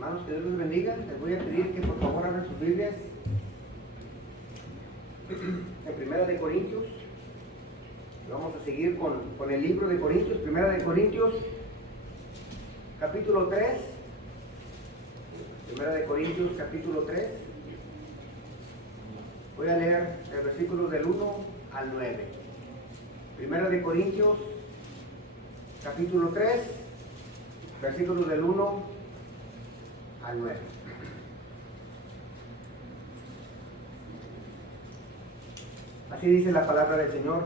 Hermanos, que Dios los bendiga. Les voy a pedir que por favor abran sus Biblias en Primera de Corintios. Vamos a seguir con el libro de Corintios, Primera de Corintios, capítulo 3. Primera de Corintios, capítulo 3. Voy a leer el versículo del 1 al 9. Primera de Corintios, capítulo 3, versículos del 1 al 9. Así dice la palabra del Señor.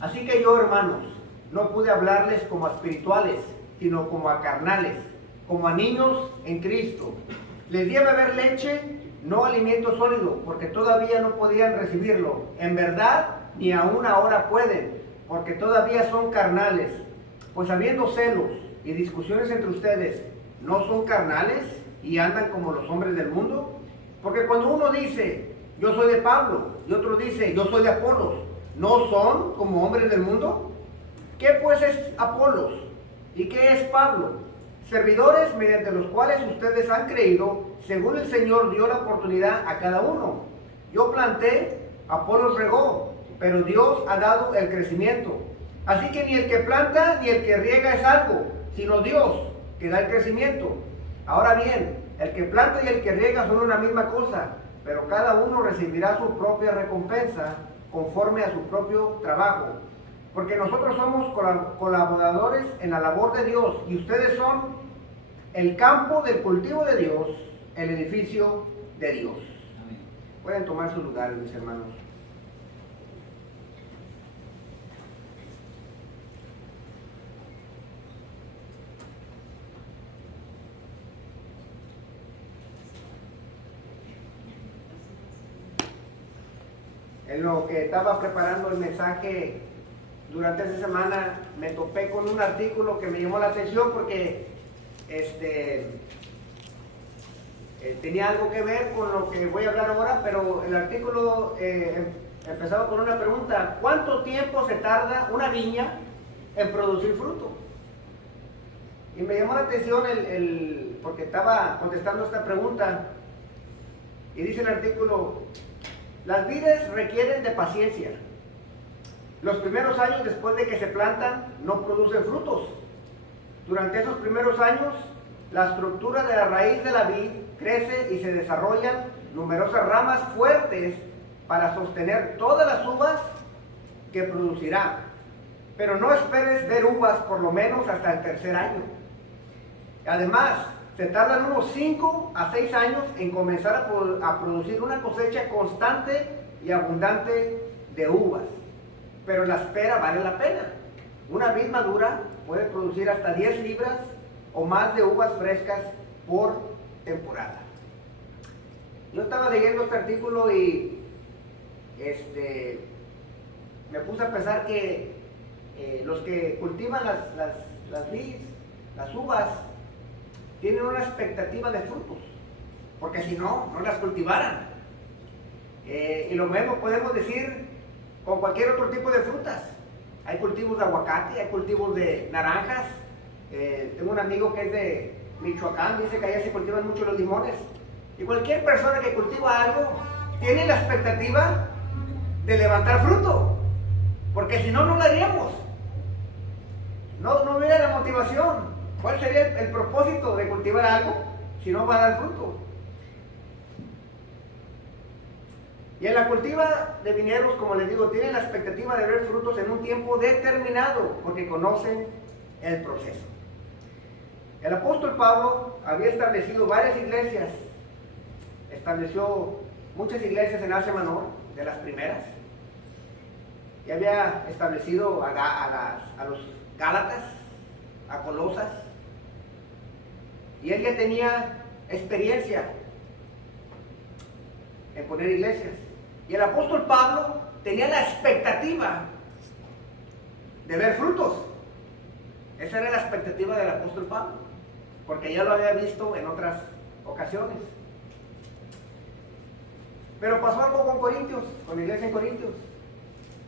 Así que yo, hermanos, no pude hablarles como a espirituales, sino como a carnales, como a niños en Cristo. Les di a beber leche, no alimento sólido, porque todavía no podían recibirlo. En verdad, ni aún ahora pueden, porque todavía son carnales. Pues habiendo celos y discusiones entre ustedes, ¿no son carnales y andan como los hombres del mundo? Porque cuando uno dice, yo soy de Pablo, y otro dice, yo soy de Apolos, ¿no son como hombres del mundo? ¿Qué pues es Apolos? ¿Y qué es Pablo? Servidores mediante los cuales ustedes han creído, según el Señor dio la oportunidad a cada uno. Yo planté, Apolos regó, pero Dios ha dado el crecimiento. Así que ni el que planta ni el que riega es algo, sino Dios que da el crecimiento. Ahora bien, el que planta y el que riega son una misma cosa, pero cada uno recibirá su propia recompensa conforme a su propio trabajo. Porque nosotros somos colaboradores en la labor de Dios y ustedes son el campo del cultivo de Dios, el edificio de Dios. Amén. Pueden tomar sus lugares, mis hermanos. En lo que estaba preparando el mensaje durante esta semana, me topé con un artículo que me llamó la atención porque tenía algo que ver con lo que voy a hablar ahora, pero el artículo empezaba con una pregunta: ¿cuánto tiempo se tarda una viña en producir fruto? Y me llamó la atención porque estaba contestando esta pregunta y dice el artículo: las vides requieren de paciencia. Los primeros años después de que se plantan no producen frutos. Durante esos primeros años, la estructura de la raíz de la vid crece y se desarrollan numerosas ramas fuertes para sostener todas las uvas que producirá. Pero no esperes ver uvas por lo menos hasta el tercer año. Además, se tardan unos 5 a 6 años en comenzar a producir una cosecha constante y abundante de uvas. Pero la espera vale la pena. Una vid madura puede producir hasta 10 libras o más de uvas frescas por temporada. Yo estaba leyendo este artículo y me puse a pensar que los que cultivan las vides, las uvas, tienen una expectativa de frutos, porque si no, no las cultivaran. Y lo mismo podemos decir con cualquier otro tipo de frutas. Hay cultivos de aguacate, hay cultivos de naranjas. Tengo un amigo que es de Michoacán, dice que allá se cultivan mucho los limones. Y cualquier persona que cultiva algo tiene la expectativa de levantar fruto, porque si no, no lo haríamos. No hubiera la motivación. ¿Cuál sería el propósito de cultivar algo si no va a dar fruto? Y en la cultiva de viñedos, como les digo, tienen la expectativa de ver frutos en un tiempo determinado, porque conocen el proceso. El apóstol Pablo había establecido varias iglesias, estableció muchas iglesias en Asia Menor, de las primeras, y había establecido a los Gálatas, a Colosas, y él ya tenía experiencia en poner iglesias. Y el apóstol Pablo tenía la expectativa de ver frutos. Esa era la expectativa del apóstol Pablo, porque ya lo había visto en otras ocasiones. Pero pasó algo con Corintios, con la iglesia en Corintios.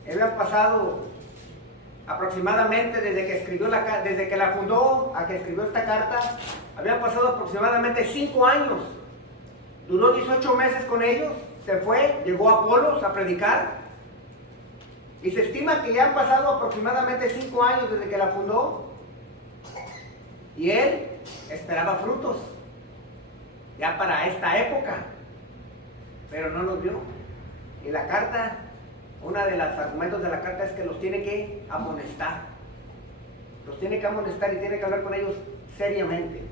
Habían pasado aproximadamente desde que la fundó a que escribió esta carta, Habían pasado aproximadamente 5 años. Duró 18 meses con ellos. Se fue, llegó a Apolos a predicar. Y se estima que ya han pasado aproximadamente 5 años desde que la fundó. Y él esperaba frutos. Ya para esta época. Pero no los vio. Y la carta, uno de los argumentos de la carta es que los tiene que amonestar. Los tiene que amonestar y tiene que hablar con ellos seriamente.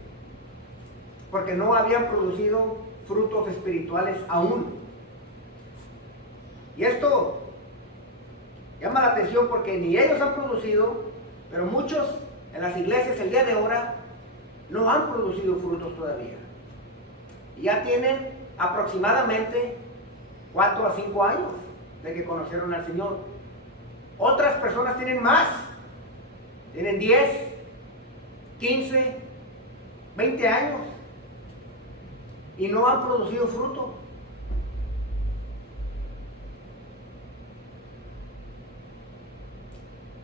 Porque no habían producido frutos espirituales aún. Y esto llama la atención porque ni ellos han producido, pero muchos en las iglesias el día de ahora no han producido frutos todavía. Y ya tienen aproximadamente 4 a 5 años de que conocieron al Señor. Otras personas tienen más. Tienen 10, 15, 20 años. Y no han producido fruto.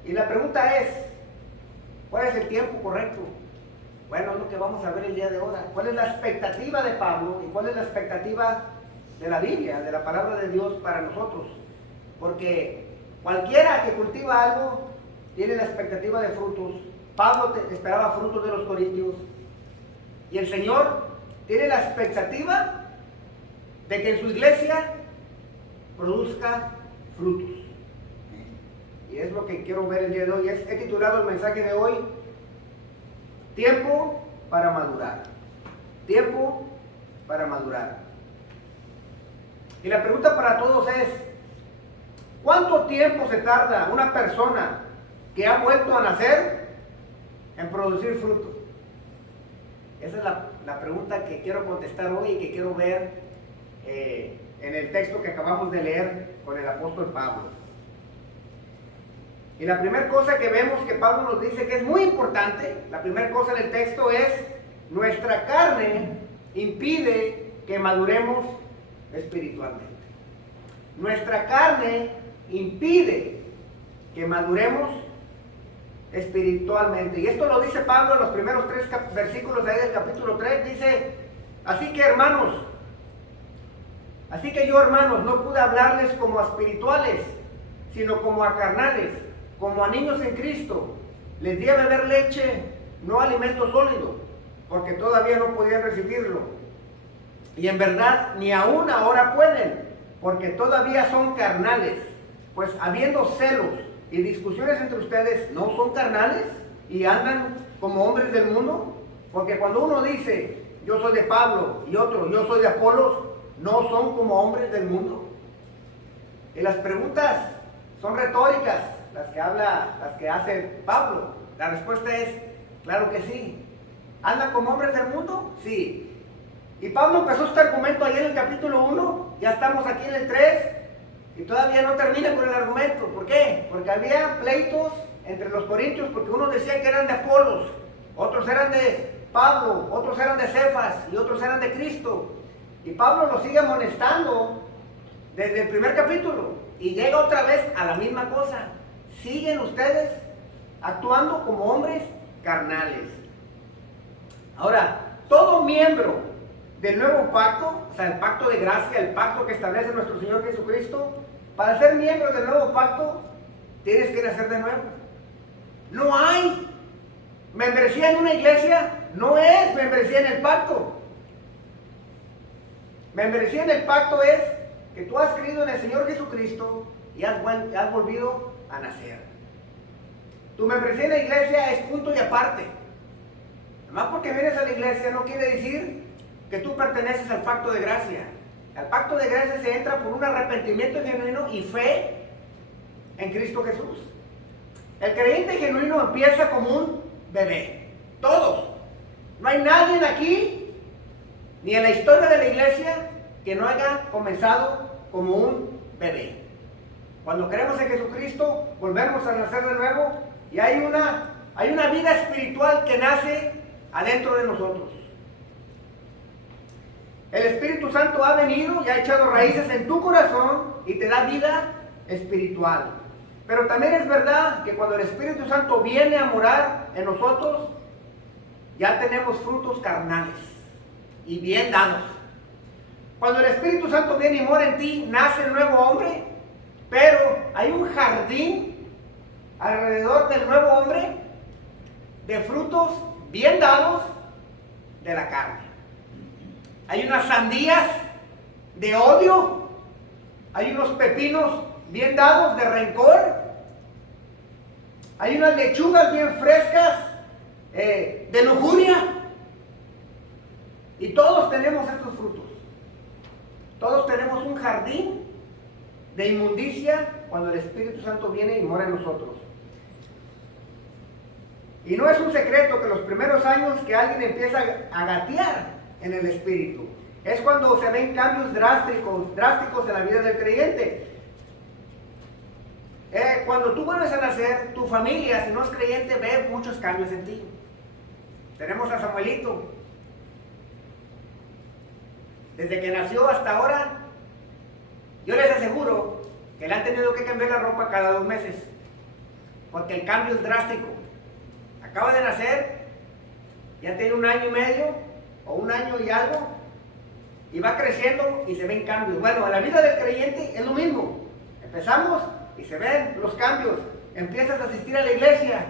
Y la pregunta es, ¿cuál es el tiempo correcto? Bueno, es lo que vamos a ver el día de hoy. ¿Cuál es la expectativa de Pablo y cuál es la expectativa de la Biblia, de la palabra de Dios para nosotros? Porque cualquiera que cultiva algo tiene la expectativa de frutos. Pablo esperaba frutos de los corintios. Y el Señor tiene la expectativa de que en su iglesia produzca frutos. Y es lo que quiero ver el día de hoy. He titulado el mensaje de hoy, Tiempo para madurar. Tiempo para madurar. Y la pregunta para todos es, ¿cuánto tiempo se tarda una persona que ha vuelto a nacer en producir fruto? Esa es la pregunta que quiero contestar hoy y que quiero ver en el texto que acabamos de leer con el apóstol Pablo. Y la primera cosa que vemos que Pablo nos dice que es muy importante, la primera cosa en el texto es, nuestra carne impide que maduremos espiritualmente. Nuestra carne impide que maduremos espiritualmente. Y esto lo dice Pablo en los primeros 3 versículos de ahí del capítulo 3. Dice, así que yo hermanos, no pude hablarles como a espirituales, sino como a carnales, como a niños en Cristo. Les di a beber leche, no alimento sólido, porque todavía no podían recibirlo. Y en verdad, ni aún ahora pueden, porque todavía son carnales. Pues habiendo celos y discusiones entre ustedes, ¿no son carnales y andan como hombres del mundo? Porque cuando uno dice, yo soy de Pablo, y otro, yo soy de Apolos, ¿no son como hombres del mundo? Y las preguntas son retóricas, las que hace Pablo. La respuesta es, claro que sí. ¿Andan como hombres del mundo? Sí. Y Pablo empezó este argumento ayer en el capítulo 1, ya estamos aquí en el 3, y todavía no termina con el argumento. ¿Por qué? Porque había pleitos entre los corintios, porque unos decían que eran de Apolos, otros eran de Pablo, otros eran de Cefas, y otros eran de Cristo. Y Pablo los sigue amonestando desde el primer capítulo, y llega otra vez a la misma cosa. Siguen ustedes actuando como hombres carnales. Ahora, todo miembro del nuevo pacto, o sea, el pacto de gracia, el pacto que establece nuestro Señor Jesucristo, para ser miembro del nuevo pacto, tienes que nacer de nuevo. No hay membresía en una iglesia, no es membresía en el pacto. Membresía en el pacto es que tú has creído en el Señor Jesucristo y has volvido a nacer. Tu membresía en la iglesia es punto y aparte. Además, porque vienes a la iglesia no quiere decir que tú perteneces al pacto de gracia. Al pacto de gracia se entra por un arrepentimiento genuino y fe en Cristo Jesús. El creyente genuino empieza como un bebé. Todos. No hay nadie aquí, ni en la historia de la iglesia, que no haya comenzado como un bebé. Cuando creemos en Jesucristo, volvemos a nacer de nuevo y hay una vida espiritual que nace adentro de nosotros. El Espíritu Santo ha venido y ha echado raíces en tu corazón y te da vida espiritual. Pero también es verdad que cuando el Espíritu Santo viene a morar en nosotros, ya tenemos frutos carnales y bien dados. Cuando el Espíritu Santo viene y mora en ti, nace el nuevo hombre, pero hay un jardín alrededor del nuevo hombre de frutos bien dados de la carne. Hay unas sandías de odio, hay unos pepinos bien dados de rencor, hay unas lechugas bien frescas de lujuria, y todos tenemos estos frutos. Todos tenemos un jardín de inmundicia cuando el Espíritu Santo viene y mora en nosotros. Y no es un secreto que los primeros años que alguien empieza a gatear en el Espíritu, es cuando se ven cambios drásticos en la vida del creyente. Cuando tú vuelves a nacer, tu familia, si no es creyente, ve muchos cambios en ti. Tenemos a Samuelito. Desde que nació hasta ahora, yo les aseguro que le han tenido que cambiar la ropa cada 2 meses, porque el cambio es drástico. Acaba de nacer, ya tiene 1 año y medio, o 1 año y algo, y va creciendo y se ven cambios. Bueno, en la vida del creyente es lo mismo. Empezamos y se ven los cambios. Empiezas a asistir a la iglesia,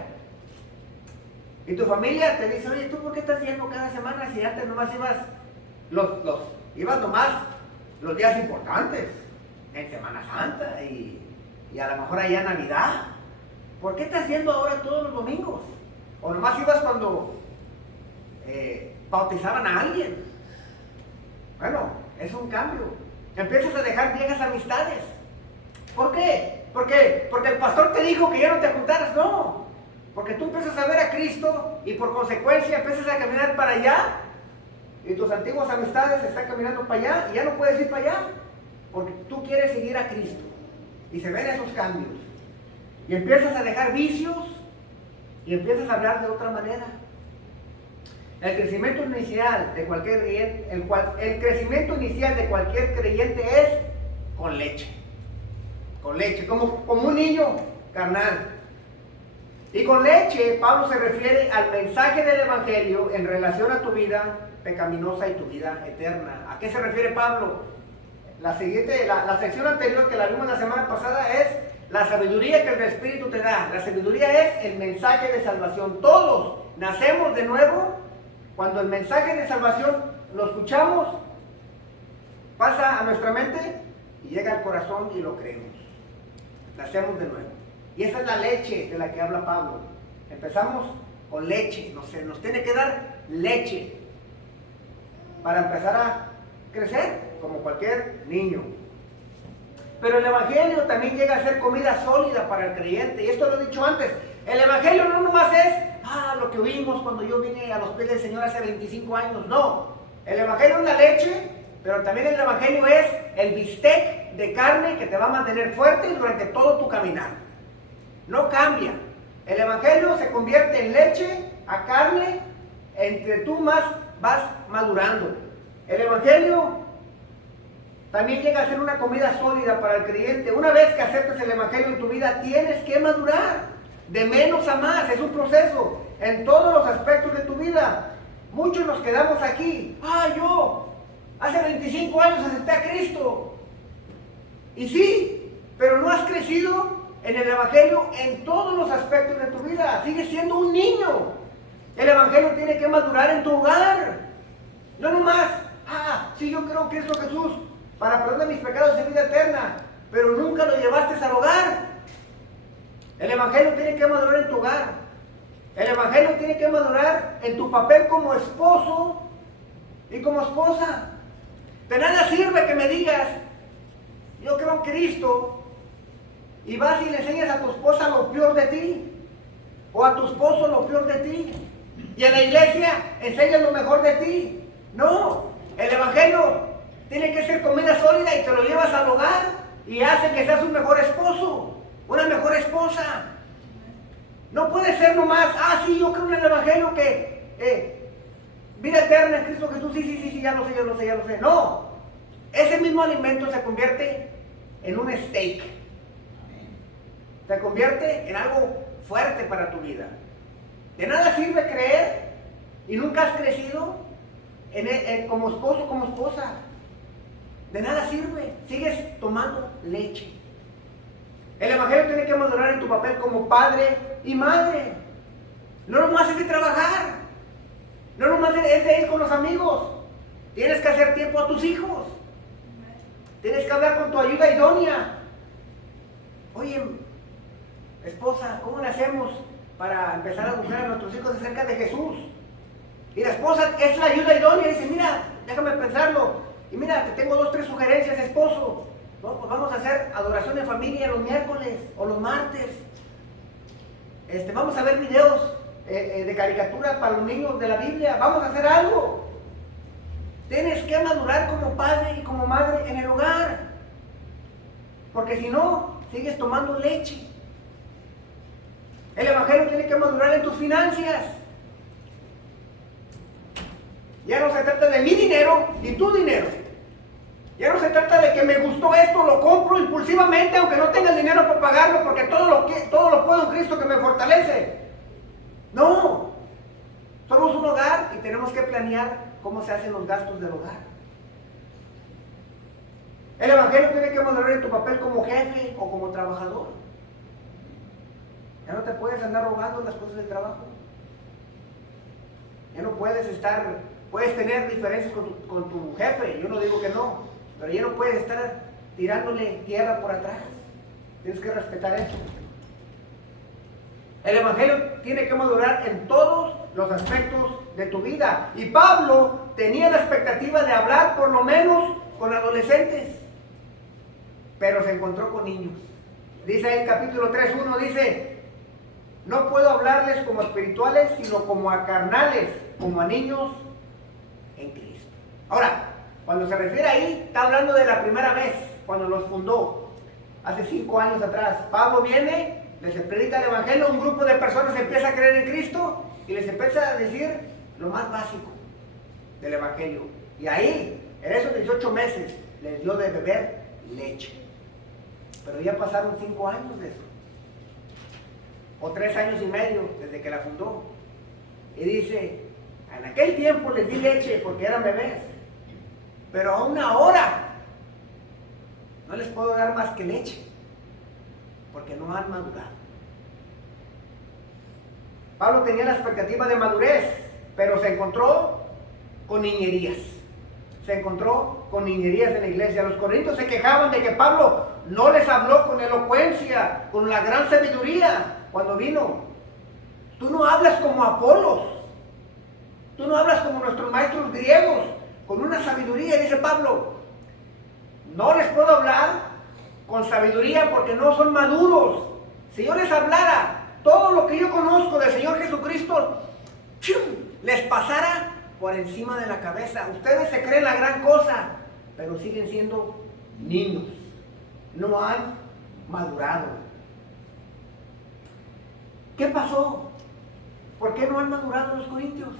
y tu familia te dice, oye, ¿tú por qué estás yendo cada semana si antes nomás ibas ibas nomás los días importantes, en Semana Santa y a lo mejor allá en Navidad? ¿Por qué estás yendo ahora todos los domingos? O nomás ibas cuando bautizaban a alguien. Bueno, es un cambio. Empiezas a dejar viejas amistades. ¿Por qué? Porque el pastor te dijo que ya no te juntaras. No, porque tú empiezas a ver a Cristo y por consecuencia empiezas a caminar para allá, y tus antiguas amistades están caminando para allá y ya no puedes ir para allá, porque tú quieres seguir a Cristo. Y se ven esos cambios. Y empiezas a dejar vicios y empiezas a hablar de otra manera. El crecimiento inicial de cualquier creyente es con leche. Con leche, como un niño carnal. Y con leche, Pablo se refiere al mensaje del Evangelio en relación a tu vida pecaminosa y tu vida eterna. ¿A qué se refiere Pablo? La sección anterior que la vimos la semana pasada es la sabiduría que el Espíritu te da. La sabiduría es el mensaje de salvación. Todos nacemos de nuevo cuando el mensaje de salvación lo escuchamos, pasa a nuestra mente y llega al corazón y lo creemos. Nacemos de nuevo. Y esa es la leche de la que habla Pablo. Empezamos con leche, nos tiene que dar leche para empezar a crecer como cualquier niño. Pero el Evangelio también llega a ser comida sólida para el creyente, y esto lo he dicho antes. El Evangelio no nomás es lo que oímos cuando yo vine a los pies del Señor hace 25 años. No, el Evangelio es la leche, pero también el Evangelio es el bistec de carne que te va a mantener fuerte durante todo tu caminar. No cambia. El Evangelio se convierte en leche, a carne, entre tú más vas madurando. El Evangelio también llega a ser una comida sólida para el creyente. Una vez que aceptes el Evangelio en tu vida, tienes que madurar. De menos a más, es un proceso en todos los aspectos de tu vida. Muchos nos quedamos aquí. Yo hace 25 años acepté a Cristo. Y sí, pero no has crecido en el Evangelio en todos los aspectos de tu vida. Sigues siendo un niño. El Evangelio tiene que madurar en tu hogar. No nomás, sí, yo creo en Cristo Jesús para perdón de mis pecados y vida eterna, pero nunca lo llevaste al hogar. El Evangelio tiene que madurar en tu hogar. El Evangelio tiene que madurar en tu papel como esposo y como esposa. De nada sirve que me digas, yo creo en Cristo, y vas y le enseñas a tu esposa lo peor de ti, o a tu esposo lo peor de ti, y en la iglesia enseñas lo mejor de ti. No, el Evangelio tiene que ser comida sólida y te lo llevas al hogar y hace que seas un mejor esposo, una mejor esposa. No puede ser nomás, sí, yo creo en el Evangelio que vida eterna en Cristo Jesús, sí, ya lo sé. No, ese mismo alimento se convierte en un steak. Se convierte en algo fuerte para tu vida. De nada sirve creer y nunca has crecido como esposo, como esposa. De nada sirve, sigues tomando leche. El evangelio tiene que madurar en tu papel como padre y madre. No nomás es de trabajar, no nomás es de ir con los amigos. Tienes que hacer tiempo a tus hijos. Tienes que hablar con tu ayuda idónea. Oye, esposa, ¿cómo le hacemos para empezar a educar a nuestros hijos acerca de Jesús? Y la esposa es la ayuda idónea y dice, mira, déjame pensarlo. Y mira, te tengo 2, 3 sugerencias, esposo. No, pues vamos a hacer adoración en familia los miércoles o los martes. Vamos a ver videos de caricatura para los niños de la Biblia. Vamos a hacer algo. Tienes que madurar como padre y como madre en el hogar. Porque si no, sigues tomando leche. El evangelio tiene que madurar en tus finanzas. Ya no se trata de mi dinero y tu dinero. Ya no se trata de que me gustó esto, lo compro impulsivamente, aunque no tenga el dinero para pagarlo, porque todo lo puedo en Cristo que me fortalece. No. Somos un hogar y tenemos que planear cómo se hacen los gastos del hogar. El evangelio tiene que madurar en tu papel como jefe o como trabajador. Ya no te puedes andar rogando las cosas del trabajo. Ya no puedes puedes tener diferencias con tu jefe, yo no digo que no, pero ya no puedes estar tirándole tierra por atrás. Tienes que respetar eso. El evangelio tiene que madurar en todos los aspectos de tu vida. Y Pablo tenía la expectativa de hablar por lo menos con adolescentes, pero se encontró con niños. Dice ahí en capítulo 3:1, dice, no puedo hablarles como espirituales, sino como a carnales, como a niños en Cristo. Ahora, cuando se refiere ahí, está hablando de la primera vez, cuando los fundó, hace 5 años atrás. Pablo viene, les predica el evangelio, un grupo de personas empieza a creer en Cristo y les empieza a decir lo más básico del evangelio. Y ahí, en esos 18 meses, les dio de beber leche. Pero ya pasaron 5 años de eso. O 3 años y medio desde que la fundó. Y dice, en aquel tiempo les di leche porque eran bebés, pero aún ahora no les puedo dar más que leche, porque no han madurado. Pablo tenía la expectativa de madurez, pero se encontró con niñerías. Se encontró con niñerías en la iglesia. Los corintios se quejaban de que Pablo no les habló con elocuencia, con la gran sabiduría cuando vino. Tú no hablas como Apolos. Tú no hablas como nuestros maestros griegos, con una sabiduría, dice Pablo. No les puedo hablar con sabiduría porque no son maduros. Si yo les hablara todo lo que yo conozco del Señor Jesucristo, ¡chum!, les pasara por encima de la cabeza. Ustedes se creen la gran cosa, pero siguen siendo niños. No han madurado. ¿Qué pasó? ¿Por qué no han madurado los corintios?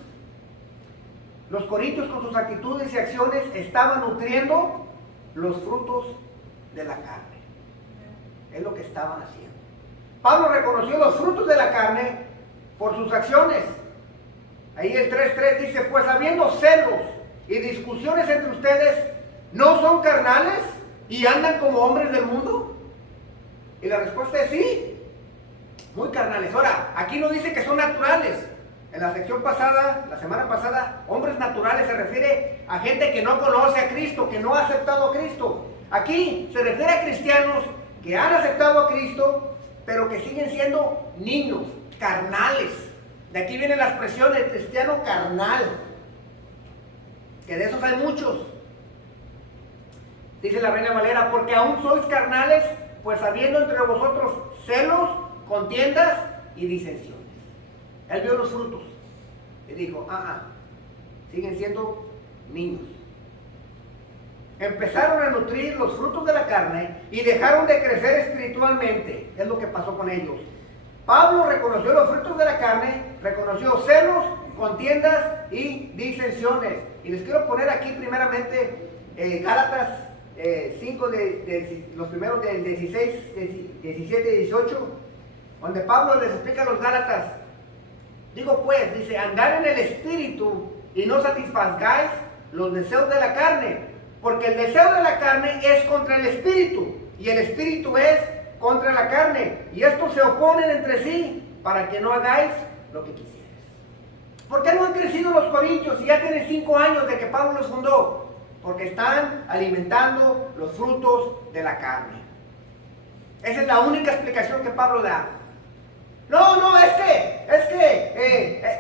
Los corintios con sus actitudes y acciones estaban nutriendo los frutos de la carne. Es lo que estaban haciendo. Pablo reconoció los frutos de la carne por sus acciones. Ahí el 3:3 dice, pues habiendo celos y discusiones entre ustedes, ¿no son carnales y andan como hombres del mundo? Y la respuesta es sí, muy carnales. Ahora, aquí no dice que son naturales. En la sección pasada, la semana pasada, hombres naturales se refiere a gente que no conoce a Cristo, que no ha aceptado a Cristo. Aquí se refiere a cristianos que han aceptado a Cristo, pero que siguen siendo niños, carnales. De aquí viene la expresión del cristiano carnal, que de esos hay muchos. Dice la Reina Valera, porque aún sois carnales, pues habiendo entre vosotros celos, contiendas y disensiones. Él vio los frutos y dijo, siguen siendo niños. Empezaron a nutrir los frutos de la carne y dejaron de crecer espiritualmente. Es lo que pasó con ellos. Pablo reconoció los frutos de la carne, reconoció celos, contiendas y disensiones. Y les quiero poner aquí primeramente Gálatas 5, los primeros del 16, 17 y 18, donde Pablo les explica a los Gálatas Digo pues, dice, andar en el Espíritu y no satisfagáis los deseos de la carne, porque el deseo de la carne es contra el Espíritu, y el Espíritu es contra la carne, y estos se oponen entre sí, para que no hagáis lo que quisierais. ¿Por qué no han crecido los corintios si ya tienen 5 años de que Pablo los fundó? Porque están alimentando los frutos de la carne. Esa es la única explicación que Pablo da. No, es que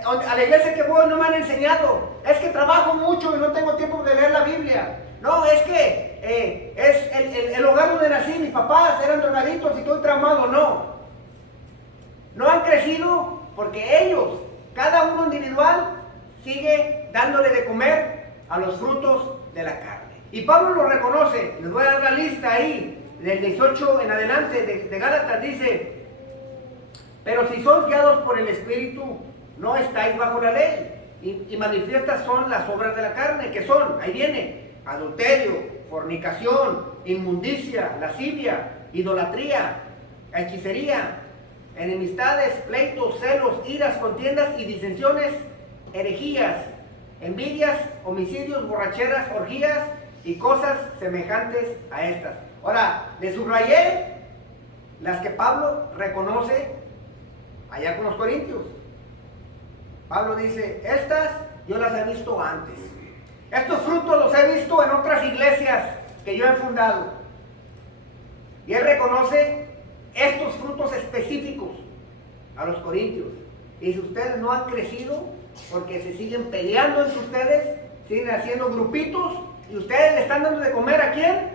a la iglesia que voy no me han enseñado. Es que trabajo mucho y no tengo tiempo de leer la Biblia. No, es que es el hogar donde nací, mis papás eran drogadictos y estoy traumado. No han crecido porque ellos, cada uno individual, sigue dándole de comer a los frutos de la carne. Y Pablo lo reconoce. Les voy a dar la lista ahí, del 18 en adelante de Gálatas, dice: pero si sois guiados por el Espíritu, no estáis bajo la ley. Y manifiestas son las obras de la carne, que son, ahí viene, adulterio, fornicación, inmundicia, lascivia, idolatría, hechicería, enemistades, pleitos, celos, iras, contiendas y disensiones, herejías, envidias, homicidios, borracheras, orgías y cosas semejantes a estas. Ahora, le subrayé las que Pablo reconoce allá con los corintios. Pablo dice, estas yo las he visto antes. Estos frutos los he visto en otras iglesias que yo he fundado. Y él reconoce estos frutos específicos a los corintios. Y si ustedes no han crecido, porque se siguen peleando entre ustedes, siguen haciendo grupitos, y ustedes le están dando de comer ¿a quién?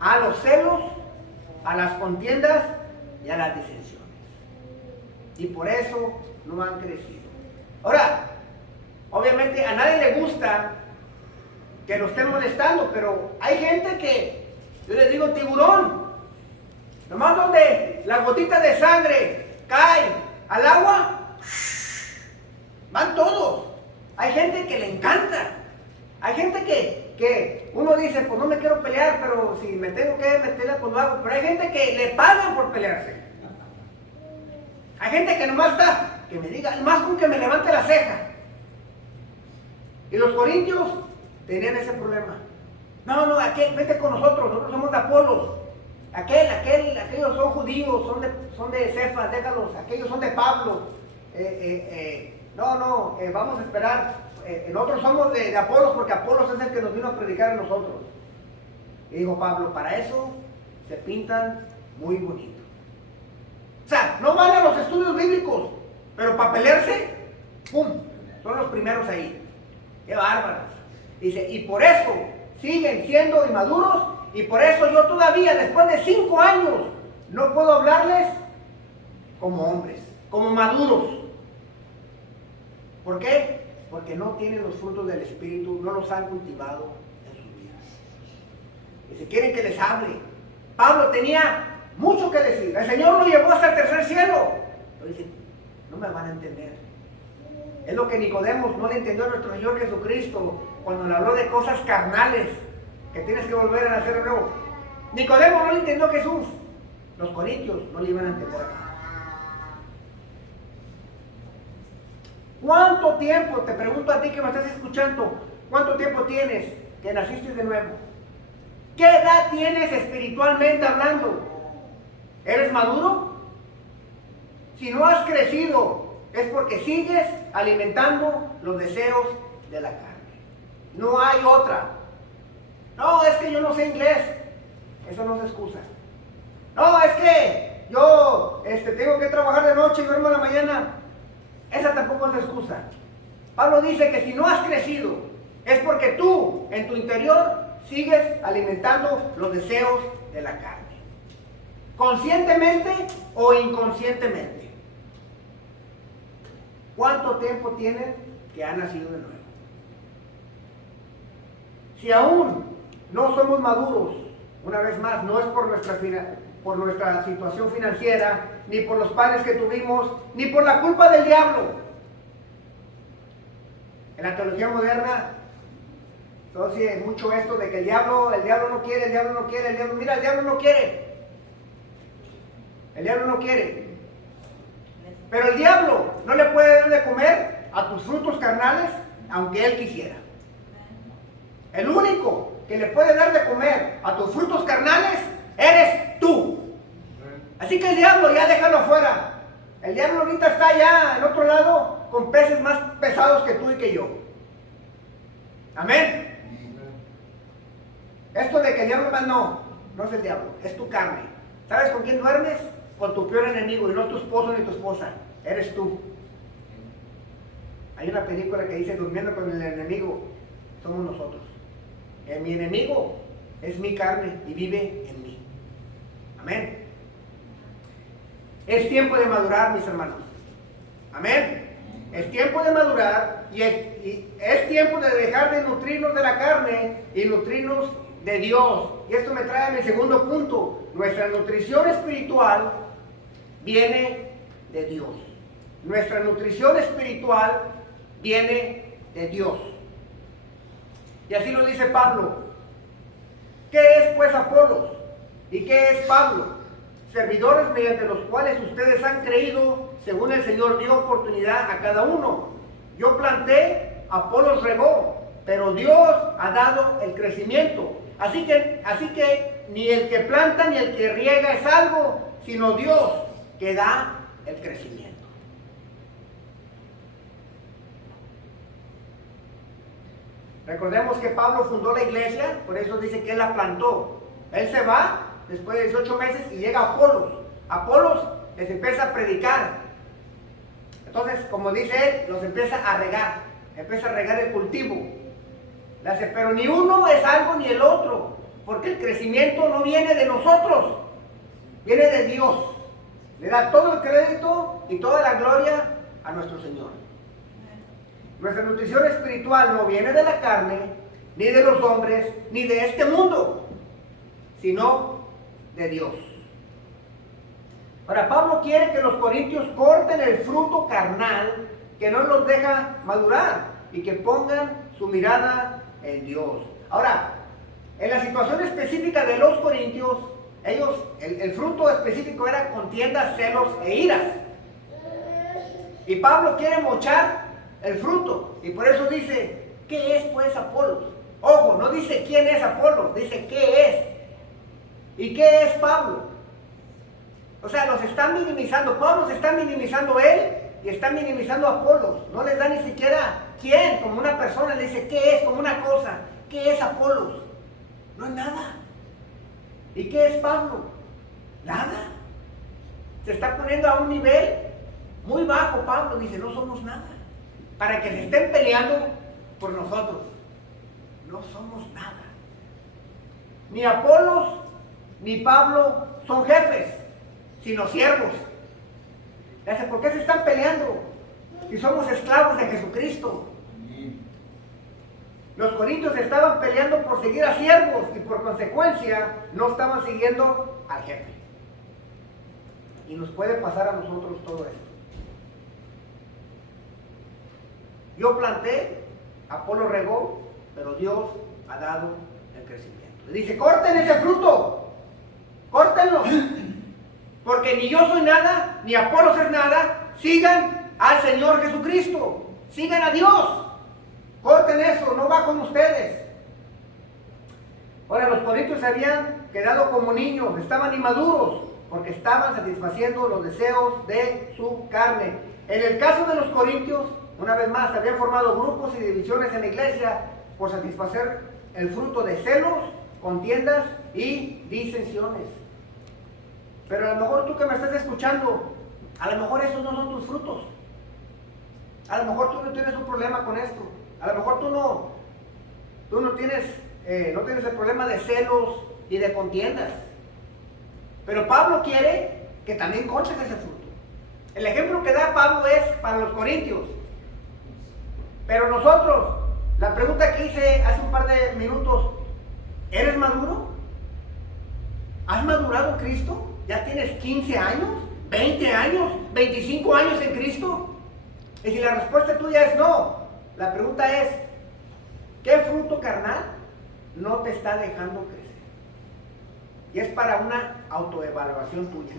A los celos, a las contiendas y a las disensiones. Y por eso no han crecido. Ahora, obviamente a nadie le gusta que lo estén molestando, pero hay gente que, yo les digo tiburón, nomás donde la gotita de sangre cae al agua, van todos. Hay gente que le encanta. Hay gente que uno dice, pues no me quiero pelear, pero si me tengo que meterla, pues lo hago. Pero hay gente que le pagan por pelearse. Hay gente que nomás está, que me diga, más con que me levante la ceja. Y los corintios tenían ese problema. No, vete con nosotros somos de Apolos. Aquellos son judíos, son de Cefas, déjalos, aquellos son de Pablo. Vamos a esperar. Nosotros somos de Apolos porque Apolos es el que nos vino a predicar a nosotros. Y dijo Pablo, para eso se pintan muy bonito. O sea, no van a los estudios bíblicos, pero para pelearse, ¡pum!, son los primeros ahí. ¡Qué bárbaros! Dice, y por eso siguen siendo inmaduros, y por eso yo todavía, después de 5 años, no puedo hablarles como hombres, como maduros. ¿Por qué? Porque no tienen los frutos del Espíritu, no los han cultivado en sus vidas. Y si quieren que les hable, Pablo tenía mucho que decir. El Señor lo llevó hasta el tercer cielo. Pero dice, no me van a entender. Es lo que Nicodemo no le entendió a nuestro Señor Jesucristo cuando le habló de cosas carnales, que tienes que volver a nacer de nuevo. Nicodemo no le entendió a Jesús. Los corintios no le iban a entender acá. ¿Cuánto tiempo, te pregunto a ti que me estás escuchando, cuánto tiempo tienes que naciste de nuevo? ¿Qué edad tienes espiritualmente hablando? ¿Eres maduro? Si no has crecido, es porque sigues alimentando los deseos de la carne. No hay otra. No, es que yo no sé inglés. Eso no se excusa. No, es que yo tengo que trabajar de noche y duermo en la mañana. Esa tampoco es excusa. Pablo dice que si no has crecido, es porque tú, en tu interior, sigues alimentando los deseos de la carne. Conscientemente o inconscientemente. ¿Cuánto tiempo tienen que han nacido de nuevo? Si aún no somos maduros, una vez más, no es por nuestra situación financiera, ni por los padres que tuvimos, ni por la culpa del diablo. En la teología moderna, entonces mucho esto de que el diablo no quiere, mira, el diablo no quiere. El diablo no quiere. Pero el diablo no le puede dar de comer a tus frutos carnales, aunque él quisiera. El único que le puede dar de comer a tus frutos carnales eres tú. Así que el diablo ya déjalo afuera. El diablo ahorita está allá en otro lado con peces más pesados que tú y que yo. Amén. Esto de que el diablo más no es el diablo, es tu carne. ¿Sabes con quién duermes? Con tu peor enemigo, y no tu esposo ni tu esposa, eres tú. Hay una película que dice durmiendo con el enemigo, somos nosotros. Mi enemigo es mi carne y vive en mí. Amén. Es tiempo de madurar, mis hermanos. Amén. Es tiempo de madurar y es tiempo de dejar de nutrirnos de la carne y nutrirnos de Dios. Y esto me trae a mi segundo punto. Nuestra nutrición espiritual viene de Dios. Nuestra nutrición espiritual viene de Dios. Y así lo dice Pablo. ¿Qué es pues Apolos? ¿Y qué es Pablo? Servidores mediante los cuales ustedes han creído, según el Señor dio oportunidad a cada uno. Yo planté, Apolos regó, pero Dios ha dado el crecimiento. Así que ni el que planta ni el que riega es algo, sino Dios que da el crecimiento. Recordemos que Pablo fundó la iglesia, por eso dice que él la plantó. Él se va después de 18 meses y llega a Apolos. Apolos les empieza a predicar. Entonces, como dice él, los empieza a regar el cultivo. Le hace, pero ni uno es algo ni el otro, porque el crecimiento no viene de nosotros, viene de Dios. Le da todo el crédito y toda la gloria a nuestro Señor. Nuestra nutrición espiritual no viene de la carne, ni de los hombres, ni de este mundo, sino de Dios. Ahora, Pablo quiere que los corintios corten el fruto carnal que no los deja madurar y que pongan su mirada en Dios. Ahora, en la situación específica de los corintios, ellos, el fruto específico era contiendas, celos e iras. Y Pablo quiere mochar el fruto, y por eso dice, ¿qué es pues Apolos? Ojo, no dice quién es Apolos, dice qué es. ¿Y qué es Pablo? O sea, los están minimizando. Pablo se está minimizando él y está minimizando a Apolos. No les da ni siquiera quién, como una persona, le dice qué es, como una cosa. ¿Qué es Apolos? No es nada. ¿Y qué es Pablo? Nada. Se está poniendo a un nivel muy bajo. Pablo dice, no somos nada. Para que se estén peleando por nosotros. No somos nada. Ni Apolos ni Pablo son jefes, sino siervos. ¿Por qué se están peleando? Si somos esclavos de Jesucristo. Los corintios estaban peleando por seguir a siervos y por consecuencia no estaban siguiendo al jefe. Y nos puede pasar a nosotros todo esto. Yo planté, Apolo regó, pero Dios ha dado el crecimiento. Le dice, corten ese fruto, córtenlo, porque ni yo soy nada, ni Apolos es nada. Sigan al Señor Jesucristo, sigan a Dios. Corten eso, no va con ustedes. Ahora, los corintios se habían quedado como niños, estaban inmaduros, porque estaban satisfaciendo los deseos de su carne. En el caso de los corintios, una vez más, se habían formado grupos y divisiones en la iglesia por satisfacer el fruto de celos, contiendas y disensiones. Pero a lo mejor tú que me estás escuchando, a lo mejor esos no son tus frutos. A lo mejor tú no tienes un problema con esto. A lo mejor tú no tienes el problema de celos y de contiendas. Pero Pablo quiere que también cortes ese fruto. El ejemplo que da Pablo es para los corintios. Pero nosotros, la pregunta que hice hace un par de minutos, ¿eres maduro? ¿Has madurado en Cristo? ¿Ya tienes 15 años, 20 años, 25 años en Cristo? Y si la respuesta tuya es no, la pregunta es, ¿qué fruto carnal no te está dejando crecer? Y es para una autoevaluación tuya.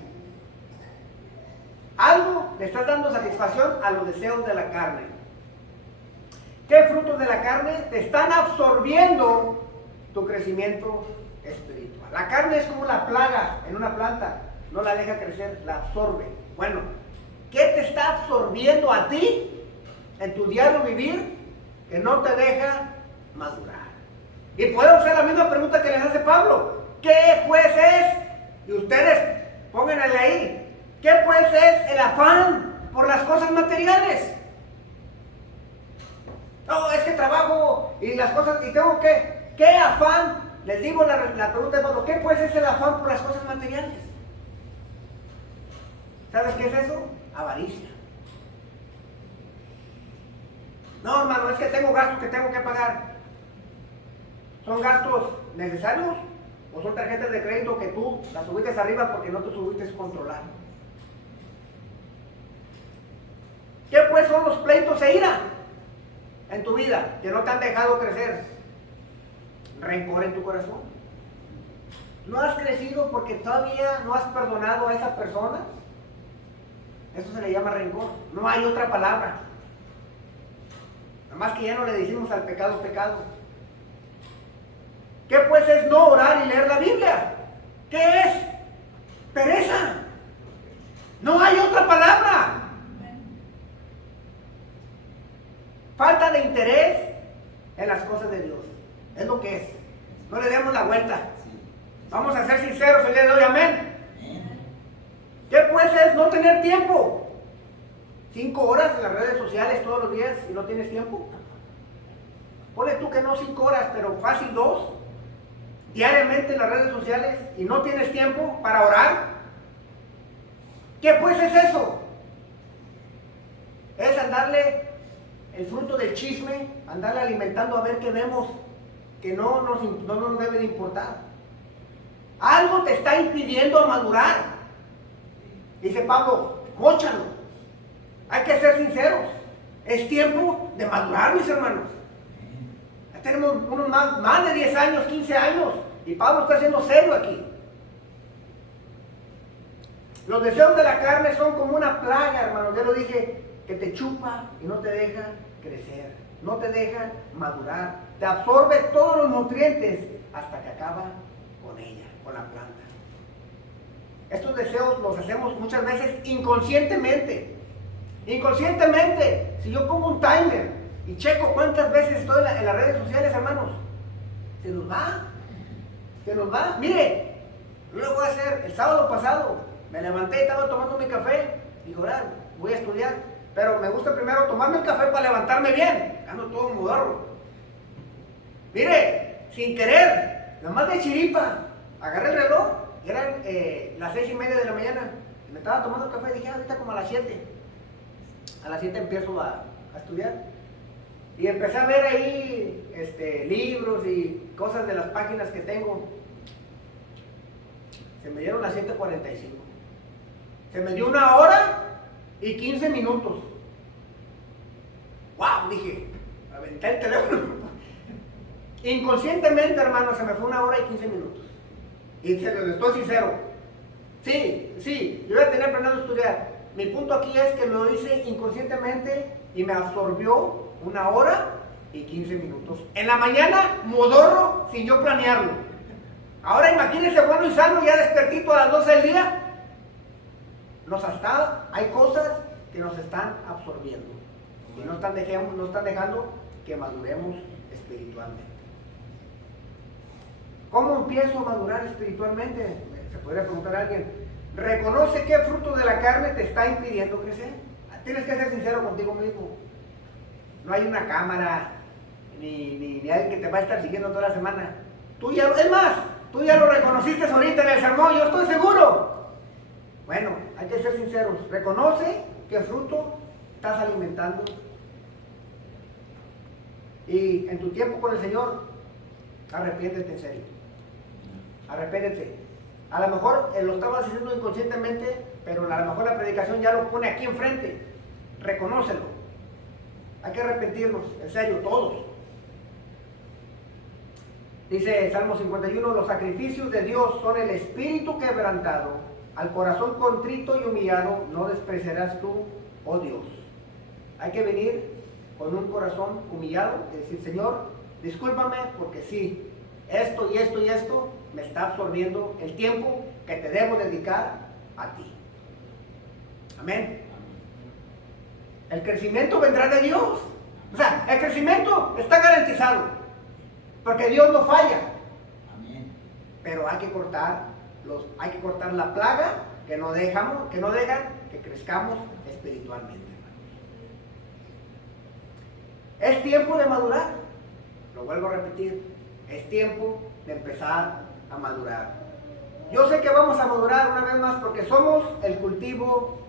Algo le estás dando satisfacción a los deseos de la carne. ¿Qué frutos de la carne te están absorbiendo tu crecimiento espiritual? La carne es como la plaga en una planta, no la deja crecer, la absorbe. Bueno, ¿qué te está absorbiendo a ti en tu diario vivir que no te deja madurar? Y puedo hacer la misma pregunta que les hace Pablo. ¿Qué pues es? Y ustedes pónganle ahí. ¿Qué pues es el afán por las cosas materiales? No, es que trabajo y las cosas, y tengo que, ¿qué afán? Les digo la pregunta de Pablo, ¿qué pues es el afán por las cosas materiales? ¿Sabes qué es eso? Avaricia. No, hermano, es que tengo gastos que tengo que pagar. ¿Son gastos necesarios? ¿O son tarjetas de crédito que tú las subiste arriba porque no te subiste controlar? ¿Qué pues son los pleitos e ira en tu vida que no te han dejado crecer? Rencor en tu corazón. ¿No has crecido porque todavía no has perdonado a esa persona? Eso se le llama rencor. No hay otra palabra. Nada más que ya no le decimos al pecado, pecado. ¿Qué pues es no orar y leer la Biblia? ¿Qué es? Pereza. No hay otra palabra. Falta de interés en las cosas de Dios. Es lo que es. No le demos la vuelta. Vamos a ser sinceros el día de hoy, amén. ¿Qué pues es no tener tiempo? 5 horas en las redes sociales todos los días y no tienes tiempo. Ponle tú que no 5 horas, pero fácil 2 diariamente en las redes sociales y no tienes tiempo para orar. ¿Qué pues es eso? Es andarle el fruto del chisme, andarle alimentando a ver qué vemos que no nos debe de importar. Algo te está impidiendo madurar. Dice Pablo, móchalo. Hay que ser sinceros. Es tiempo de madurar, mis hermanos. Ya tenemos unos más de 10 años, 15 años. Y Pablo está siendo serio aquí. Los deseos de la carne son como una plaga, hermanos. Ya lo dije, que te chupa y no te deja crecer. No te deja madurar. Te absorbe todos los nutrientes hasta que acaba con ella, con la planta. Estos deseos los hacemos muchas veces inconscientemente. Inconscientemente. Si yo pongo un timer y checo cuántas veces estoy en las redes sociales, hermanos, se nos va. Se nos va. Mire, yo lo voy a hacer. El sábado pasado me levanté y estaba tomando mi café. Dijo, ahora voy a estudiar. Pero me gusta primero tomarme el café para levantarme bien. Ando todo modorro. Mire, sin querer, nada más de chiripa, agarré el reloj. Eran las 6:30 de la mañana. Me estaba tomando café y dije, ahorita como a las 7. A las 7 empiezo a estudiar. Y empecé a ver ahí libros y cosas de las páginas que tengo. Se me dieron las 7:45. Se me dio 1 hora y 15 minutos. ¡Wow! Dije, aventé el teléfono. Inconscientemente, hermano, se me fue 1 hora y 15 minutos. Y se los estoy sincero. Sí, yo voy a tener planeado estudiar. Mi punto aquí es que lo hice inconscientemente y me absorbió 1 hora y 15 minutos. En la mañana, modorro, sin yo planearlo. Ahora imagínense, bueno y sano, ya despertito a las 12 del día. Hay cosas que nos están absorbiendo y no están dejando que maduremos espiritualmente. ¿Cómo empiezo a madurar espiritualmente? Se podría preguntar a alguien. Reconoce qué fruto de la carne te está impidiendo crecer. Tienes que ser sincero contigo mismo. No hay una cámara ni alguien que te va a estar siguiendo toda la semana. Es más, tú ya lo reconociste ahorita en el sermón, yo estoy seguro. Bueno, hay que ser sinceros. Reconoce qué fruto estás alimentando. Y en tu tiempo con el Señor, arrepiéntete en serio. Arrepiéntete. A lo mejor lo estabas haciendo inconscientemente, pero a lo mejor la predicación ya lo pone aquí enfrente. Reconócelo. Hay que arrepentirnos, en serio, todos. Dice Salmo 51, los sacrificios de Dios son el espíritu quebrantado, al corazón contrito y humillado no despreciarás tú, oh Dios. Hay que venir con un corazón humillado y decir, Señor, discúlpame porque sí, esto y esto y esto me está absorbiendo el tiempo que te debo dedicar a ti. Amén. El crecimiento vendrá de Dios. O sea, el crecimiento está garantizado, porque Dios no falla. Amén. Pero hay que cortar la plaga que no dejan que crezcamos espiritualmente. Es tiempo de madurar. Lo vuelvo a repetir. Es tiempo de empezar a madurar. Yo sé que vamos a madurar una vez más porque somos el cultivo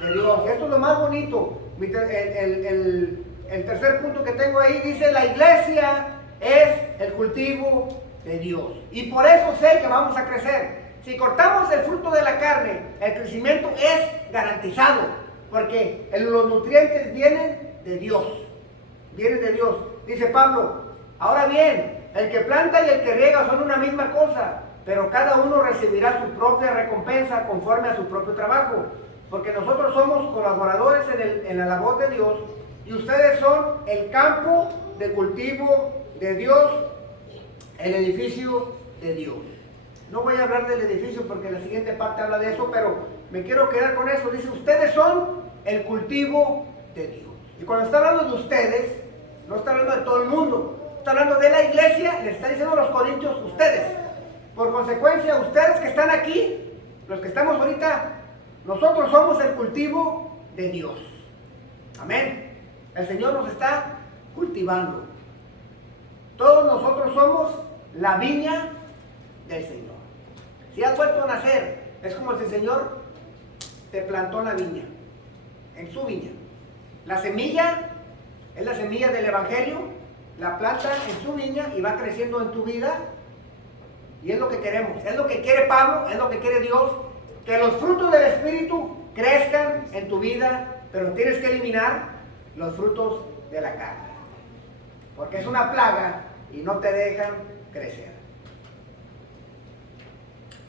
de Dios. Esto es lo más bonito. El tercer punto que tengo ahí dice: la iglesia es el cultivo de Dios. Y por eso sé que vamos a crecer. Si cortamos el fruto de la carne, el crecimiento es garantizado. Porque los nutrientes vienen de Dios. Vienen de Dios. Dice Pablo: ahora bien, el que planta y el que riega son una misma cosa, pero cada uno recibirá su propia recompensa conforme a su propio trabajo. Porque nosotros somos colaboradores en la labor de Dios, y ustedes son el campo de cultivo de Dios, el edificio de Dios. No voy a hablar del edificio porque la siguiente parte habla de eso, pero me quiero quedar con eso. Dice, ustedes son el cultivo de Dios. Y cuando está hablando de ustedes, no está hablando de todo el mundo, está hablando de la iglesia, le está diciendo a los corintios, ustedes. Por consecuencia, ustedes que están aquí, los que estamos ahorita, nosotros somos el cultivo de Dios. Amén. El Señor nos está cultivando. Todos nosotros somos la viña del Señor. Si has vuelto a nacer, es como si el Señor te plantó la viña, en su viña. La semilla es la semilla del Evangelio, la planta en su viña y va creciendo en tu vida. Y es lo que queremos, es lo que quiere Pablo, es lo que quiere Dios, que los frutos del Espíritu crezcan en tu vida, pero tienes que eliminar los frutos de la carne, porque es una plaga y no te dejan crecer.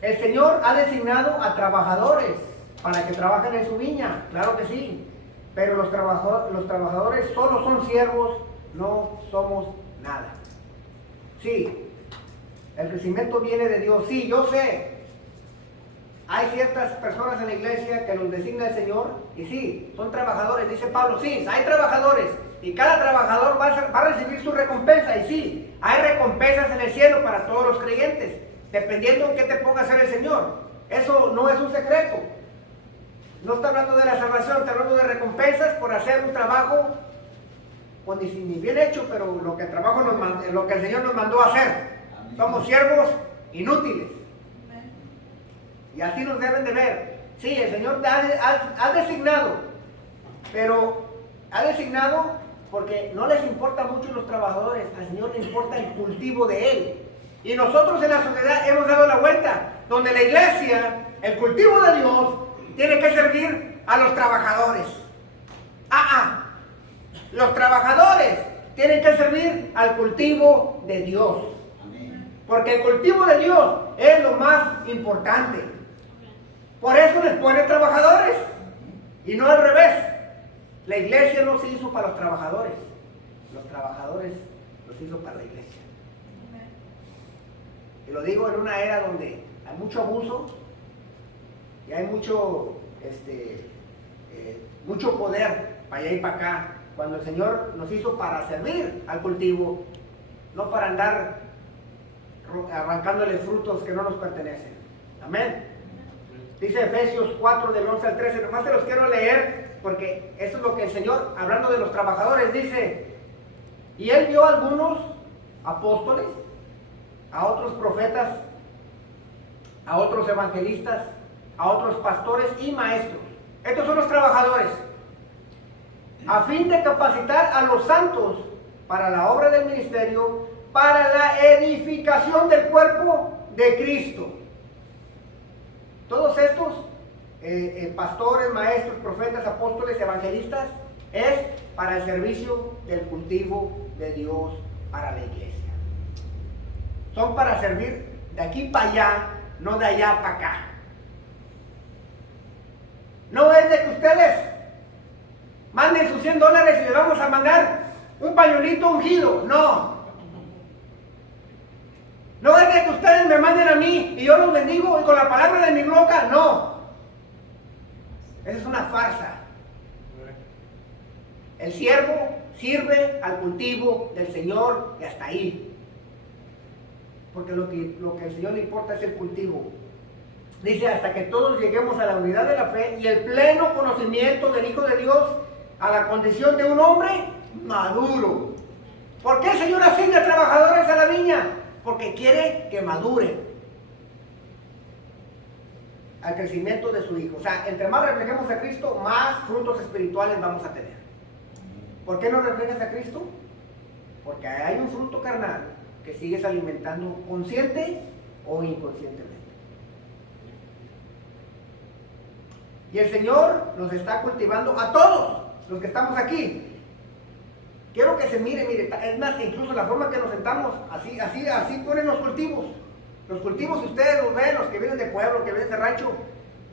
El Señor ha designado a trabajadores para que trabajen en su viña, claro que sí, pero los trabajadores solo son siervos, no somos nada. Sí, el crecimiento viene de Dios, sí, yo sé. Hay ciertas personas en la iglesia que los designa el Señor, y sí, son trabajadores, dice Pablo, sí, hay trabajadores, y cada trabajador va a recibir su recompensa, y sí, hay recompensas en el cielo para todos los creyentes, dependiendo en qué te ponga a hacer el Señor. Eso no es un secreto. No está hablando de la salvación, está hablando de recompensas por hacer un trabajo, pues ni bien hecho, pero lo que el Señor nos mandó a hacer. Somos siervos inútiles. Y así nos deben de ver. Sí, el Señor ha designado, pero ha designado porque no les importa mucho los trabajadores, al Señor le importa el cultivo de Él. Y nosotros en la sociedad hemos dado la vuelta, donde la iglesia, el cultivo de Dios, tiene que servir a los trabajadores. Los trabajadores tienen que servir al cultivo de Dios. Porque el cultivo de Dios es lo más importante. Por eso les pone trabajadores y no al revés. La iglesia no se hizo para los trabajadores los hizo para la iglesia. Y lo digo en una era donde hay mucho abuso y hay mucho poder para allá y para acá, cuando el Señor nos hizo para servir al cultivo, no para andar arrancándole frutos que no nos pertenecen. Amén. Dice Efesios 4 del 11 al 13, nomás se los quiero leer porque esto es lo que el Señor, hablando de los trabajadores, dice: y Él dio a algunos apóstoles, a otros profetas, a otros evangelistas, a otros pastores y maestros. Estos son los trabajadores, a fin de capacitar a los santos para la obra del ministerio, para la edificación del cuerpo de Cristo. Todos estos pastores, maestros, profetas, apóstoles, evangelistas, es para el servicio del cultivo de Dios para la iglesia. Son para servir de aquí para allá, no de allá para acá. no es de que ustedes manden sus $100 y les vamos a mandar un pañuelito ungido. No. No es de que ustedes me manden a mí y yo los bendigo y con la palabra de mi boca. No. Esa es una farsa. El siervo sirve al cultivo del Señor y hasta ahí. Porque lo que al Señor le importa es el cultivo. Dice, hasta que todos lleguemos a la unidad de la fe y el pleno conocimiento del Hijo de Dios, a la condición de un hombre maduro. ¿Por qué el Señor asigna trabajadores a la viña? Porque quiere que maduren al crecimiento de su Hijo. O sea, entre más reflejemos a Cristo, más frutos espirituales vamos a tener. ¿Por qué no reflejas a Cristo? Porque hay un fruto carnal que sigues alimentando consciente o inconscientemente. Y el Señor nos está cultivando a todos los que estamos aquí. Quiero que se mire, es más, incluso la forma que nos sentamos, así ponen los cultivos. Los cultivos, si ustedes los ven, los que vienen de pueblo, que vienen de rancho,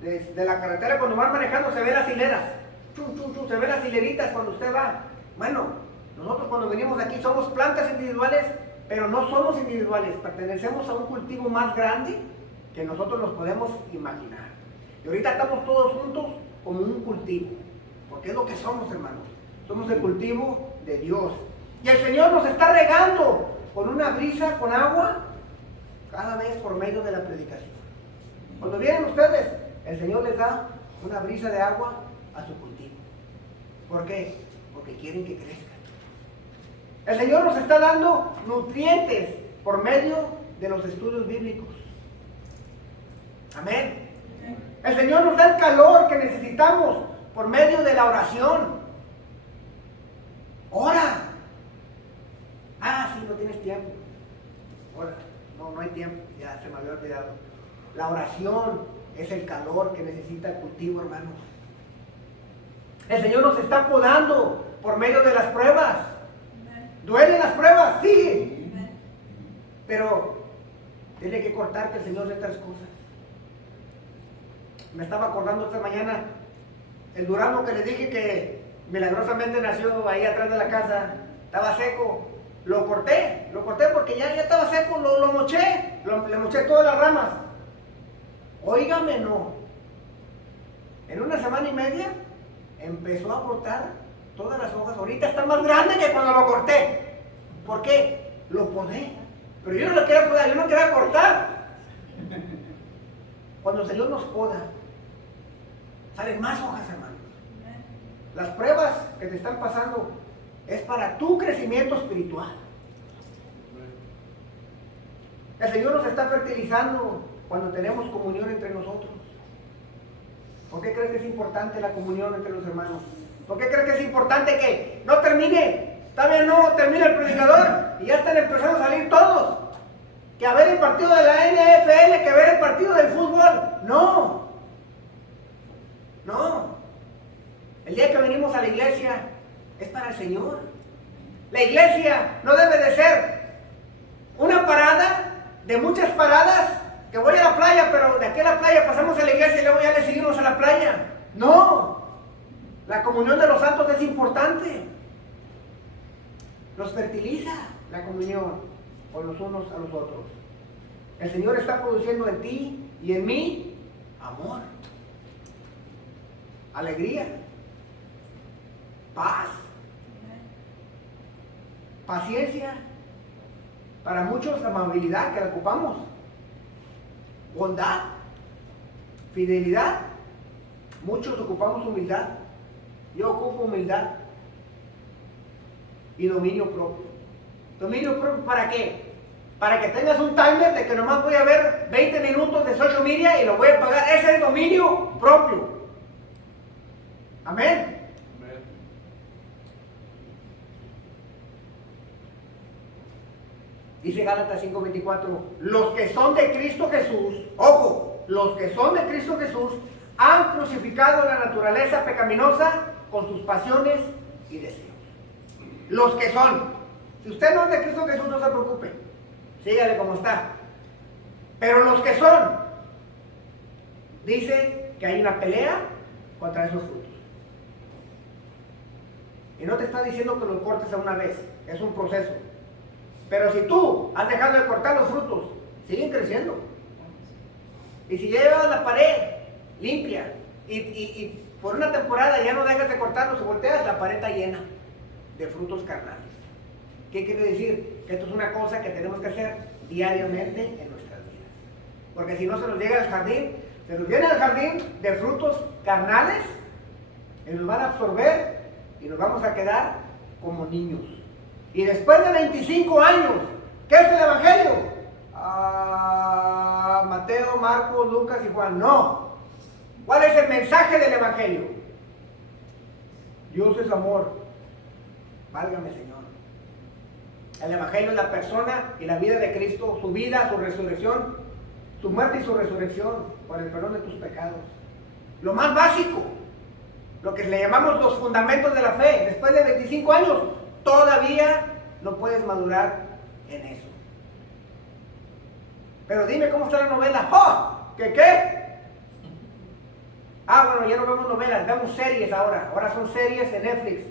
de la carretera, cuando van manejando se ven las hileras. Se ven las hileritas cuando usted va. Bueno, nosotros cuando venimos aquí somos plantas individuales, pero no somos individuales, pertenecemos a un cultivo más grande que nosotros nos podemos imaginar. Y ahorita estamos todos juntos como un cultivo, porque es lo que somos, hermanos. Somos el cultivo de Dios. Y el Señor nos está regando con una brisa, con agua, cada vez por medio de la predicación. Cuando vienen ustedes, el Señor les da una brisa de agua a su cultivo. ¿Por qué? Porque quieren que crezcan. El Señor nos está dando nutrientes por medio de los estudios bíblicos. Amén. El Señor nos da el calor que necesitamos por medio de la oración. Ora. Sí, no tienes tiempo. Ora. No hay tiempo. Ya se me había olvidado. La oración es el calor que necesita el cultivo, hermanos. El Señor nos está podando por medio de las pruebas. ¿Duelen las pruebas? Sí. Pero tiene que cortar que el Señor de otras cosas. Me estaba acordando esta mañana el durazno que le dije que milagrosamente nació ahí atrás de la casa. Estaba seco. Lo corté porque ya estaba seco, lo moché. Le moché todas las ramas. Óigame, no. En una semana y media empezó a brotar todas las hojas. Ahorita está más grande que cuando lo corté. ¿Por qué? Lo podé. Pero yo no lo quería podar, yo no quería cortar. Cuando el Señor nos poda, salen más hojas, hermanos. Las pruebas que te están pasando es para tu crecimiento espiritual. El Señor nos está fertilizando cuando tenemos comunión entre nosotros. ¿Por qué crees que es importante la comunión entre los hermanos? ¿Por qué crees que es importante que no termine? Todavía no termina el predicador y ya están empezando a salir todos. Que a ver el partido de la NFL, que ver el partido del fútbol. No. El día que venimos a la iglesia es para el Señor. La iglesia no debe de ser una parada de muchas paradas, que voy a la playa, pero de aquí a la playa pasamos a la iglesia y luego ya le seguimos a la playa. No. La comunión de los santos es importante. Nos fertiliza la comunión con los unos a los otros. El Señor está produciendo en ti y en mí amor, alegría, paz, paciencia, para muchos amabilidad que la ocupamos, bondad, fidelidad, muchos ocupamos humildad. Yo ocupo humildad y dominio propio. ¿Dominio propio para qué? Para que tengas un timer de que nomás voy a ver 20 minutos de social media y lo voy a pagar. Ese es dominio propio. Amén. Dice Gálatas 5:24, los que son de Cristo Jesús, ojo, los que son de Cristo Jesús han crucificado la naturaleza pecaminosa con sus pasiones y deseos. Los que son. Si usted no es de Cristo Jesús, no se preocupe. Sígale como está. Pero los que son, dice que hay una pelea contra esos frutos. Y no te está diciendo que los cortes a una vez, es un proceso. Pero si tú has dejado de cortar los frutos, siguen creciendo. Y si llevas la pared limpia y por una temporada ya no dejas de cortarlos y volteas, la pared está llena de frutos carnales. ¿Qué quiere decir? Que esto es una cosa que tenemos que hacer diariamente en nuestras vidas. Porque si no se nos llega al jardín, se nos viene al jardín de frutos carnales y nos van a absorber y nos vamos a quedar como niños. Y después de 25 años, ¿qué es el Evangelio? Mateo, Marcos, Lucas y Juan. No. ¿Cuál es el mensaje del Evangelio? Dios es amor. Válgame, Señor. El Evangelio es la persona y la vida de Cristo, su vida, su resurrección, su muerte y su resurrección por el perdón de tus pecados. Lo más básico, lo que le llamamos los fundamentos de la fe. Después de 25 años, todavía no puedes madurar en eso. Pero dime cómo está la novela. ¡Oh! ¿Qué? Bueno, ya no vemos novelas, vemos series ahora. Ahora son series en Netflix.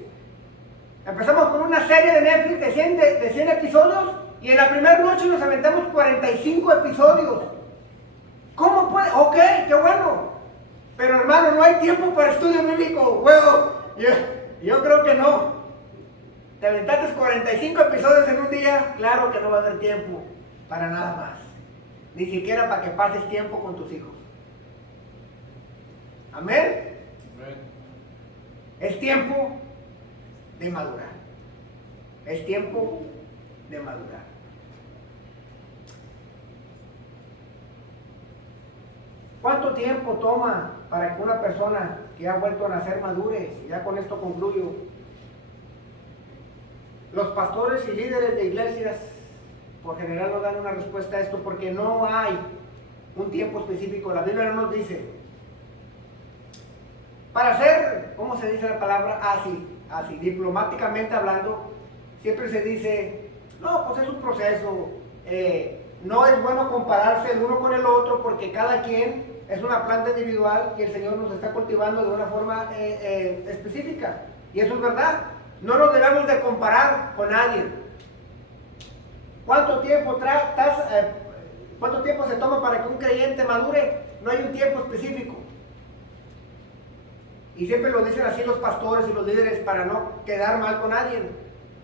Empezamos con una serie de Netflix de 100 episodios y en la primera noche nos aventamos 45 episodios. ¿Cómo puede? Ok, qué bueno. Pero hermano, no hay tiempo para estudio bíblico. Bueno, yo creo que no. Te aventaste 45 episodios en un día, claro que no va a haber tiempo para nada más. Ni siquiera para que pases tiempo con tus hijos. Amén. Es tiempo de madurar. Es tiempo de madurar. ¿Cuánto tiempo toma para que una persona que ha vuelto a nacer madure? Ya con esto concluyo. Los pastores y líderes de iglesias por general no dan una respuesta a esto porque no hay un tiempo específico. La Biblia no nos dice. Para hacer, ¿cómo se dice la palabra? Así, diplomáticamente hablando, siempre se dice, no, pues es un proceso, no es bueno compararse el uno con el otro porque cada quien es una planta individual que el Señor nos está cultivando de una forma específica. Y eso es verdad, no nos debemos de comparar con nadie. ¿Cuánto tiempo se toma para que un creyente madure? No hay un tiempo específico. Y siempre lo dicen así los pastores y los líderes para no quedar mal con nadie.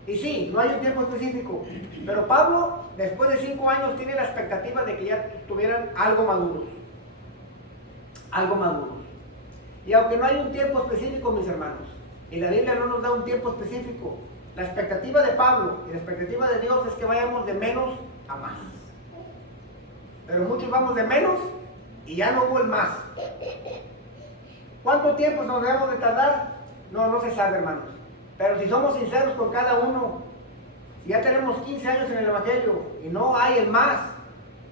Y sí, no hay un tiempo específico. Pero Pablo, después de 5 años, tiene la expectativa de que ya tuvieran algo maduros. Algo maduros. Y aunque no hay un tiempo específico, mis hermanos, y la Biblia no nos da un tiempo específico, la expectativa de Pablo y la expectativa de Dios es que vayamos de menos a más. Pero muchos vamos de menos y ya no hubo el más. ¿Cuánto tiempo nos debemos de tardar? No se sabe, hermanos. Pero si somos sinceros con cada uno, si ya tenemos 15 años en el Evangelio y no hay el más,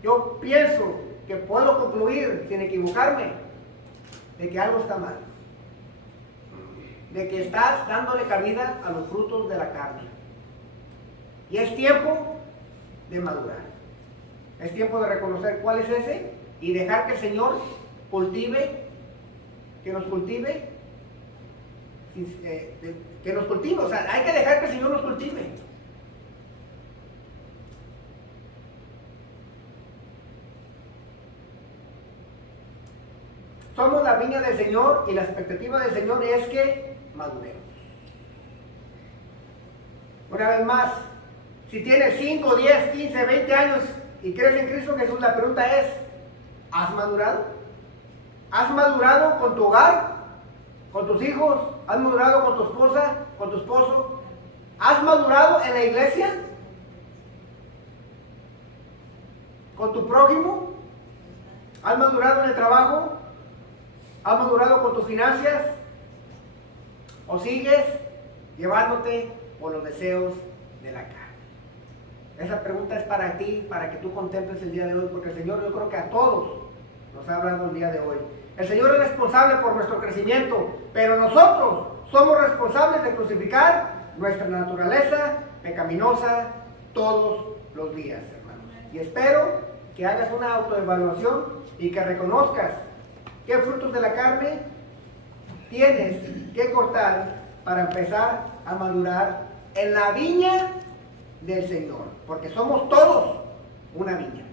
yo pienso que puedo concluir, sin equivocarme, de que algo está mal. De que estás dándole cabida a los frutos de la carne. Y es tiempo de madurar. Es tiempo de reconocer cuál es ese y dejar que el Señor nos cultive, o sea, hay que dejar que el Señor nos cultive. Somos la viña del Señor y la expectativa del Señor es que maduremos. Una vez más, si tienes 5, 10, 15, 20 años y crees en Cristo Jesús, la pregunta es, ¿has madurado? ¿Has madurado con tu hogar? ¿Con tus hijos? ¿Has madurado con tu esposa? ¿Con tu esposo? ¿Has madurado en la iglesia? ¿Con tu prójimo? ¿Has madurado en el trabajo? ¿Has madurado con tus finanzas? ¿O sigues llevándote por los deseos de la carne? Esa pregunta es para ti, para que tú contemples el día de hoy, porque el Señor, yo creo que a todos nos ha hablado el día de hoy. El Señor es responsable por nuestro crecimiento, pero nosotros somos responsables de crucificar nuestra naturaleza pecaminosa todos los días, hermanos. Y espero que hagas una autoevaluación y que reconozcas qué frutos de la carne tienes que cortar para empezar a madurar en la viña del Señor, porque somos todos una viña.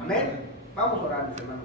Amén. Vamos a orar, mis hermanos.